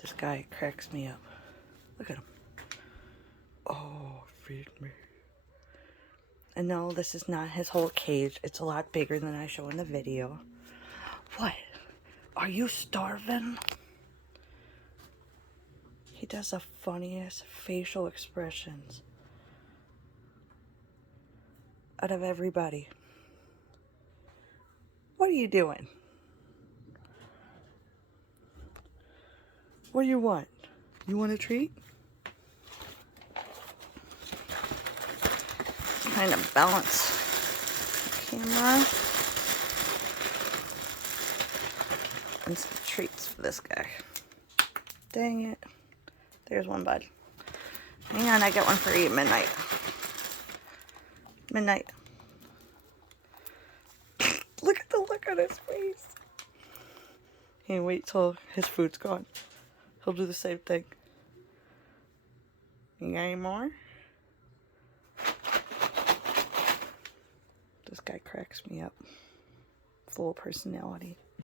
This guy cracks me up. Look at him. Oh, feed me. And no, this is not his whole cage. It's a lot bigger than I show in the video. What? Are you starving? He does the funniest facial expressions out of everybody. What are you doing? What do you want? You want a treat? Trying to balance the camera. And some treats for this guy. Dang it. There's one, bud. Hang on, I got one for you at midnight. Midnight. Look at the look on his face. Can't wait till his food's gone. He'll do the same thing. You got any more? This guy cracks me up. Full of personality.